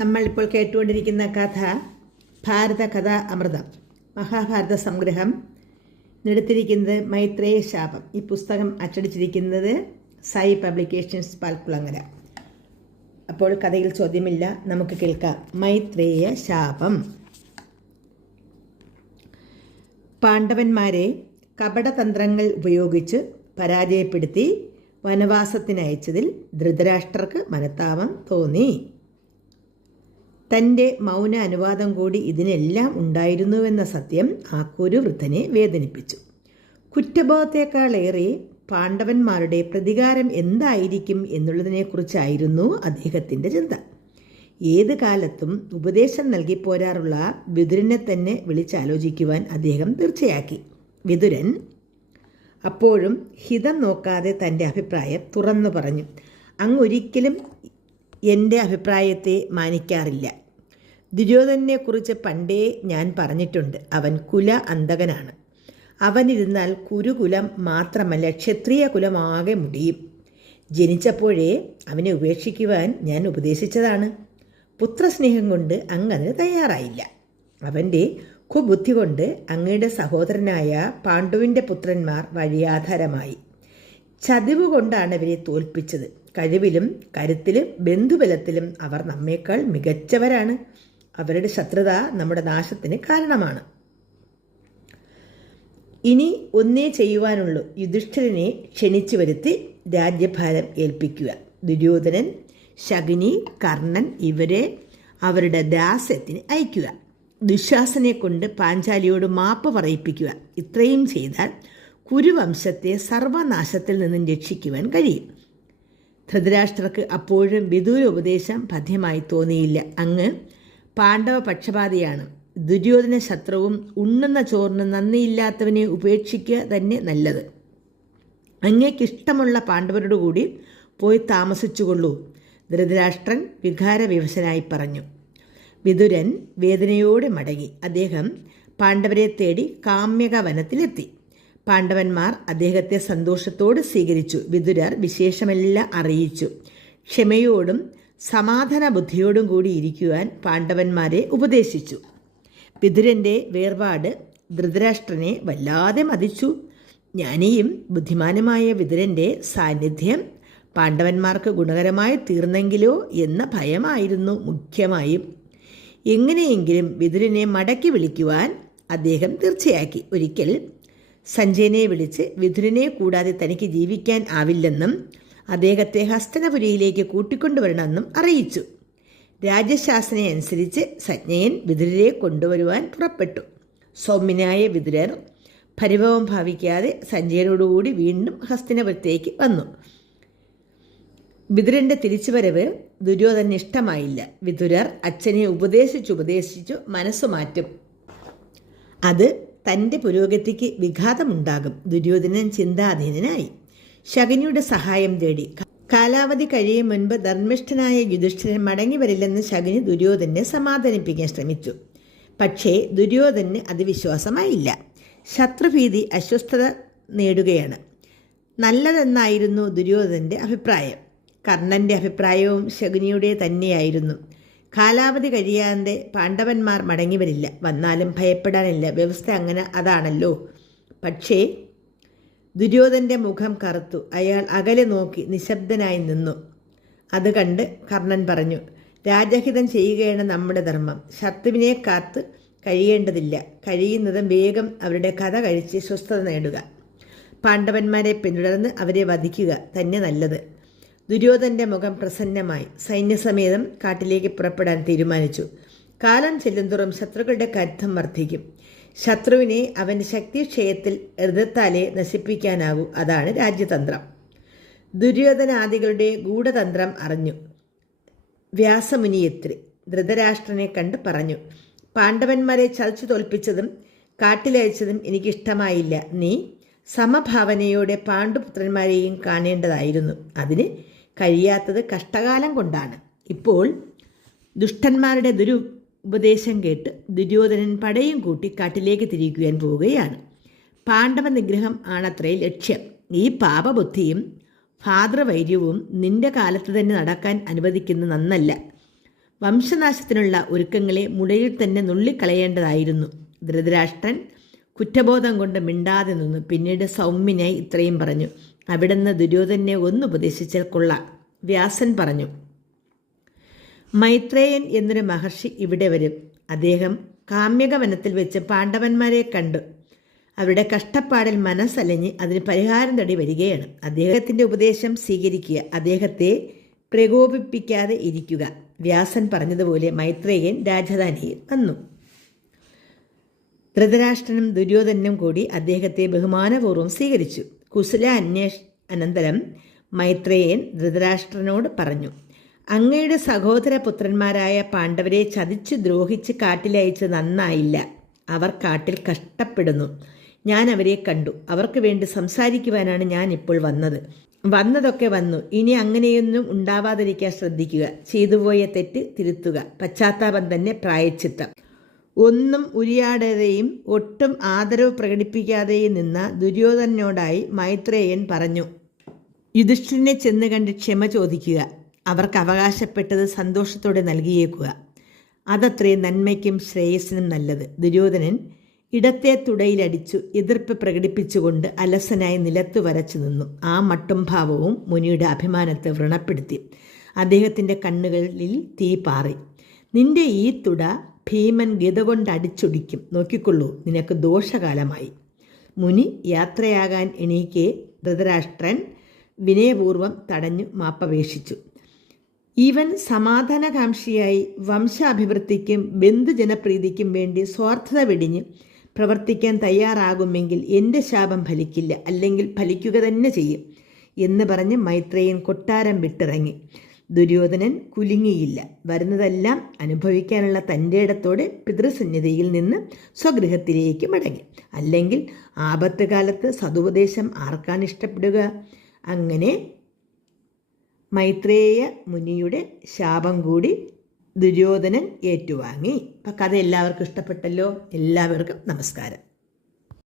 നമ്മളിപ്പോൾ കേട്ടുകൊണ്ടിരിക്കുന്ന കഥ ഭാരത കഥ അമൃതം. മഹാഭാരത സംഗ്രഹം എടുത്തിരിക്കുന്നത് മൈത്രേയ ശാപം. ഈ പുസ്തകം അച്ചടിച്ചിരിക്കുന്നത് സായി പബ്ലിക്കേഷൻസ് പാൽക്കുളങ്ങര. അപ്പോൾ കഥയിൽ ചോദ്യമില്ല നമുക്ക് കേൾക്കാം. മൈത്രേയ ശാപം. പാണ്ഡവന്മാരെ കപടതന്ത്രങ്ങൾ ഉപയോഗിച്ച് പരാജയപ്പെടുത്തി വനവാസത്തിനയച്ചതിൽ ധൃതരാഷ്ട്രർക്ക് മനത്താപം തോന്നി. തന്റെ മൗന അനുവാദം കൂടി ഇതിനെല്ലാം ഉണ്ടായിരുന്നുവെന്ന സത്യം ആ കുരുവൃദ്ധനെ വേദനിപ്പിച്ചു. കുറ്റബോധത്തെക്കാളേറെ പാണ്ഡവന്മാരുടെ പ്രതികാരം എന്തായിരിക്കും എന്നുള്ളതിനെക്കുറിച്ചായിരുന്നു അദ്ദേഹത്തിന്റെ ചിന്ത. ഏത് കാലത്തും ഉപദേശം നൽകി പോരാറുള്ള വിതുരനെ തന്നെ വിളിച്ചാലോചിക്കുവാൻ അദ്ദേഹം തീർച്ചയാക്കി. വിതുരൻ അപ്പോഴും ഹിതം നോക്കാതെ തന്റെ അഭിപ്രായം തുറന്നു പറഞ്ഞു. അങ്ങൊരിക്കലും എന്റെ അഭിപ്രായത്തെ മാനിക്കാറില്ല. ദുര്യോധനെക്കുറിച്ച് പണ്ടേ ഞാൻ പറഞ്ഞിട്ടുണ്ട്. അവൻ കുല അന്തകനാണ് അവനിരുന്നാൽ കുരുകുലം മാത്രമല്ല ക്ഷത്രിയ കുലമാകെ മുടിയും. ജനിച്ചപ്പോഴേ അവനെ ഉപേക്ഷിക്കുവാൻ ഞാൻ ഉപദേശിച്ചതാണ്. പുത്രസ്നേഹം കൊണ്ട് അങ്ങതിന് തയ്യാറായില്ല. അവന്റെ കുബുദ്ധി കൊണ്ട് അങ്ങയുടെ സഹോദരനായ പാണ്ഡുവിന്റെ പുത്രന്മാർ വഴിയാധാരമായി. ചതിവ് കൊണ്ടാണ് ഇവരെ തോൽപ്പിച്ചത്. കഴിവിലും കരുത്തിലും ബന്ധുബലത്തിലും അവർ നമ്മേക്കാൾ മികച്ചവരാണ്. അവരുടെ ശത്രുത നമ്മുടെ നാശത്തിന് കാരണമാണ്. ഇനി ഒന്നേ ചെയ്യുവാനുള്ളൂ. യുധിഷ്ഠിരനെ ക്ഷണിച്ചു വരുത്തി രാജ്യഭാരം ഏൽപ്പിക്കുക. ദുര്യോധനൻ ശകുനി കർണൻ ഇവരെ അവരുടെ ദാസ്യത്തിന് അയക്കുക. ദുശാസനെ കൊണ്ട് പാഞ്ചാലിയോട് മാപ്പ് പറയിപ്പിക്കുക. ഇത്രയും ചെയ്താൽ കുരുവംശത്തെ സർവനാശത്തിൽ നിന്നും രക്ഷിക്കുവാൻ കഴിയും. ധൃതരാഷ്ട്രക്ക് അപ്പോഴും വിദൂര ഉപദേശം പഥ്യമായി തോന്നിയില്ല. അങ്ങ് പാണ്ഡവ പക്ഷപാതിയാണ്. ദുര്യോധന ശത്രുവും ഉണ്ണുന്ന ചോറിന് നന്ദിയില്ലാത്തവനെ ഉപേക്ഷിക്കുക തന്നെ നല്ലത്. അങ്ങേക്കിഷ്ടമുള്ള പാണ്ഡവരോട് കൂടി പോയി താമസിച്ചുകൊള്ളൂ ധൃതരാഷ്ട്രൻ വികാരവിവശനായി പറഞ്ഞു. വിതുരൻ വേദനയോടെ മടങ്ങി. അദ്ദേഹം പാണ്ഡവരെ തേടി കാമ്യക വനത്തിലെത്തി പാണ്ഡവന്മാർ അദ്ദേഹത്തെ സന്തോഷത്തോട് സ്വീകരിച്ചു. വിതുരർ വിശേഷമെല്ലാം അറിയിച്ചു. ക്ഷമയോടും സമാധാന ബുദ്ധിയോടും കൂടി ഇരിക്കുവാൻ പാണ്ഡവന്മാരെ ഉപദേശിച്ചു. വിതുരന്റെ വേർപാട് ധൃതരാഷ്ട്രനെ വല്ലാതെ മതിച്ചു. ജ്ഞാനിയും ബുദ്ധിമാനുമായ വിതുരന്റെ സാന്നിധ്യം പാണ്ഡവന്മാർക്ക് ഗുണകരമായി തീർന്നെങ്കിലോ എന്ന ഭയമായിരുന്നു മുഖ്യമായും. എങ്ങനെയെങ്കിലും വിതുരനെ മടക്കി വിളിക്കുവാൻ അദ്ദേഹം തീർച്ചയാക്കി. ഒരിക്കൽ സഞ്ജയനെ വിളിച്ച് വിധുരനെ കൂടാതെ തനിക്ക് ജീവിക്കാൻ ആവില്ലെന്നും അദ്ദേഹത്തെ ഹസ്തനപുരിയിലേക്ക് കൂട്ടിക്കൊണ്ടുവരണമെന്നും അറിയിച്ചു. രാജശാസനെ അനുസരിച്ച് സജ്ഞയൻ വിതുരരെ കൊണ്ടുവരുവാൻ പുറപ്പെട്ടു. സൗമ്യനായ വിതുരർ പരിഭവം ഭാവിക്കാതെ സഞ്ജയനോടുകൂടി വീണ്ടും ഹസ്തിനപുരത്തേക്ക് വന്നു. വിതുരന്റെ തിരിച്ചുവരവ് ദുര്യോധന ഇഷ്ടമായില്ല വിതുരർ അച്ഛനെ ഉപദേശിച്ചു ഉപദേശിച്ചു മനസ്സു മാറ്റും അത് തന്റെ പുരോഗതിക്ക് വിഘാതമുണ്ടാകും. ദുര്യോധനൻ ചിന്താധീനനായി. ശകനിയുടെ സഹായം തേടി. കാലാവധി കഴിയും മുൻപ് ധർമ്മിഷ്ഠനായ യുധിഷ്ഠിരൻ മടങ്ങി വരില്ലെന്ന് ശകുനി ദുര്യോധനെ സമാധാനിപ്പിക്കാൻ ശ്രമിച്ചു. പക്ഷേ ദുര്യോധന് അത് വിശ്വാസമായില്ല. ശത്രുഭീതി അസ്വസ്ഥത നേടുകയാണ്. നല്ലതെന്നായിരുന്നു ദുര്യോധന്റെ അഭിപ്രായം. കർണന്റെ അഭിപ്രായവും ശകുനിയുടെ തന്നെയായിരുന്നു. കാലാവധി കഴിയാതെ പാണ്ഡവന്മാർ മടങ്ങിവരില്ല. വന്നാലും ഭയപ്പെടാനില്ല. വ്യവസ്ഥ അങ്ങനെ അതാണല്ലോ. പക്ഷേ ദുര്യോധന്റെ മുഖം കറുത്തു. അയാൾ അകലെ നോക്കി നിശബ്ദനായി നിന്നു. അത് കണ്ട് കർണൻ പറഞ്ഞു രാജഹിതം ചെയ്യുകയാണ് നമ്മുടെ ധർമ്മം. ശത്രുവിനെ കാത്ത് കഴിയേണ്ടതില്ല. കഴിയുന്നതും വേഗം അവരുടെ കഥ കഴിച്ച് സ്വസ്ഥത നേടുക. പാണ്ഡവന്മാരെ പിന്തുടർന്ന് അവരെ വധിക്കുക തന്നെ നല്ലത്. ദുര്യോധന്റെ മുഖം പ്രസന്നമായി. സൈന്യസമേതം കാട്ടിലേക്ക് പുറപ്പെടാൻ തീരുമാനിച്ചു. കാലം ചെല്ലുന്തോറും ശത്രുക്കളുടെ കരുത്തം വർദ്ധിക്കും. ശത്രുവിനെ അവന്റെ ശക്തിക്ഷയത്തിൽ എഴുതത്താലെ നശിപ്പിക്കാനാകൂ അതാണ് രാജ്യതന്ത്രം. ദുര്യോധനാദികളുടെ ഗൂഢതന്ത്രം അറിഞ്ഞു. വ്യാസമുനിയെത്രി ധൃതരാഷ്ട്രനെ കണ്ട് പറഞ്ഞു പാണ്ഡവന്മാരെ ചതച്ചു തോൽപ്പിച്ചതും കാട്ടിലയച്ചതും എനിക്കിഷ്ടമായില്ല. നീ സമഭാവനയോടെ പാണ്ഡുപുത്രന്മാരെയും കാണേണ്ടതായിരുന്നു. അതിന് കഴിയാത്തത് കഷ്ടകാലം കൊണ്ടാണ്. ഇപ്പോൾ ദുഷ്ടന്മാരുടെ ദുരു ഉപദേശം കേട്ട് ദുര്യോധനൻ പടയും കൂട്ടി കാട്ടിലേക്ക് തിരിക്കുവാൻ പോവുകയാണ്. പാണ്ഡവ നിഗ്രഹം ആണത്രേ ലക്ഷ്യം. ഈ പാപബുദ്ധിയും ഭാതൃവൈര്യവും നിന്റെ കാലത്ത് തന്നെ നടക്കാൻ അനുവദിക്കുന്ന നന്നല്ല. വംശനാശത്തിനുള്ള ഒരുക്കങ്ങളെ മുടയിൽ തന്നെ നുള്ളിക്കളയേണ്ടതായിരുന്നു. ധൃതരാഷ്ട്രൻ കുറ്റബോധം കൊണ്ട് മിണ്ടാതെ നിന്നു. പിന്നീട് സൗമ്യനായി ഇത്രയും പറഞ്ഞു. അവിടുന്ന് ദുര്യോധനെ ഒന്നുപദേശിച്ചാൽ കൊള്ള വ്യാസൻ പറഞ്ഞു മൈത്രേയൻ എന്നൊരു മഹർഷി ഇവിടെ വരും. അദ്ദേഹം കാമ്യക വനത്തിൽ വെച്ച് പാണ്ഡവന്മാരെ കണ്ടു. അവരുടെ കഷ്ടപ്പാടിൽ മനസ്സലഞ്ഞ് അതിന് പരിഹാരം തേടി വരികയാണ്. അദ്ദേഹത്തിന്റെ ഉപദേശം സ്വീകരിക്കുക അദ്ദേഹത്തെ പ്രകോപിപ്പിക്കാതെ ഇരിക്കുക. വ്യാസൻ പറഞ്ഞതുപോലെ മൈത്രേയൻ രാജധാനിയിൽ വന്നു. ധൃതരാഷ്ട്രനും ദുര്യോധനും കൂടി അദ്ദേഹത്തെ ബഹുമാനപൂർവം സ്വീകരിച്ചു. കുശല അന്വേഷ അനന്തരം മൈത്രേയൻ ധൃതരാഷ്ട്രനോട് പറഞ്ഞു അങ്ങയുടെ സഹോദര പുത്രന്മാരായ പാണ്ഡവരെ ചതിച്ച് ദ്രോഹിച്ച് കാട്ടിലയച്ച് നന്നായില്ല. അവർ കാട്ടിൽ കഷ്ടപ്പെടുന്നു. ഞാൻ അവരെ കണ്ടു. അവർക്ക് വേണ്ടി സംസാരിക്കുവാനാണ് ഞാൻ ഇപ്പോൾ വന്നത്. വന്നതൊക്കെ വന്നു. ഇനി അങ്ങനെയൊന്നും ഉണ്ടാവാതിരിക്കാൻ ശ്രദ്ധിക്കുക. ചെയ്തുപോയ തെറ്റ് തിരുത്തുക. പശ്ചാത്താപം തന്നെ പ്രായച്ചിത്തം. ഒന്നും ഉരിയാടാതെയും ഒട്ടും ആദരവ് പ്രകടിപ്പിക്കാതെയും നിന്ന ദുര്യോധനോടായി മൈത്രേയൻ പറഞ്ഞു യുധിഷ്ഠിനെ ചെന്ന് കണ്ട് ക്ഷമ ചോദിക്കുക. അവർക്ക് അവകാശപ്പെട്ടത് സന്തോഷത്തോടെ നൽകിയേക്കുക. അതത്രേ നന്മയ്ക്കും ശ്രേയസ്സിനും നല്ലത്. ദുര്യോധനൻ ഇടത്തെ തുടയിലടിച്ചു എതിർപ്പ് പ്രകടിപ്പിച്ചുകൊണ്ട് അലസനായി നിലത്ത് വരച്ചു നിന്നു. ആ മട്ടും ഭാവവും മുനിയുടെ അഭിമാനത്തെ വ്രണപ്പെടുത്തി. അദ്ദേഹത്തിന്റെ കണ്ണുകളിൽ തീ പാറി. നിന്റെ ഈ തുട ഭീമൻ ഗത കൊണ്ട് അടിച്ചൊടിക്കും. നോക്കിക്കൊള്ളൂ നിനക്ക് ദോഷകാലമായി. മുനി യാത്രയാകാൻ എണീക്കെ ധൃതരാഷ്ട്രൻ വിനയപൂർവം തടഞ്ഞു മാപ്പപേക്ഷിച്ചു. ഇവൻ സമാധാനകാംക്ഷിയായി വംശാഭിവൃദ്ധിക്കും ബന്ധുജനപ്രീതിക്കും വേണ്ടി സ്വാർത്ഥത വെടിഞ്ഞ് പ്രവർത്തിക്കാൻ തയ്യാറാകുമെങ്കിൽ എന്റെ ശാപം ഫലിക്കില്ല അല്ലെങ്കിൽ ഫലിക്കുക തന്നെ ചെയ്യും എന്ന് പറഞ്ഞ് മൈത്രേയൻ കൊട്ടാരം വിട്ടിറങ്ങി. ദുര്യോധനൻ കുലുങ്ങിയില്ല. വരുന്നതെല്ലാം അനുഭവിക്കാനുള്ള തന്റെ ഇടത്തോടെ പിതൃസന്നിധിയിൽ നിന്ന് സ്വഗൃഹത്തിലേക്ക് മടങ്ങി. അല്ലെങ്കിൽ ആപത്ത് കാലത്ത് സതുപദേശം ആർക്കാണ് ഇഷ്ടപ്പെടുക? അങ്ങനെ മൈത്രേയ മുനിയുടെ ശാപം കൂടി ദുര്യോധനൻ ഏറ്റുവാങ്ങി. അപ്പം കഥ എല്ലാവർക്കും ഇഷ്ടപ്പെട്ടല്ലോ? എല്ലാവർക്കും നമസ്കാരം.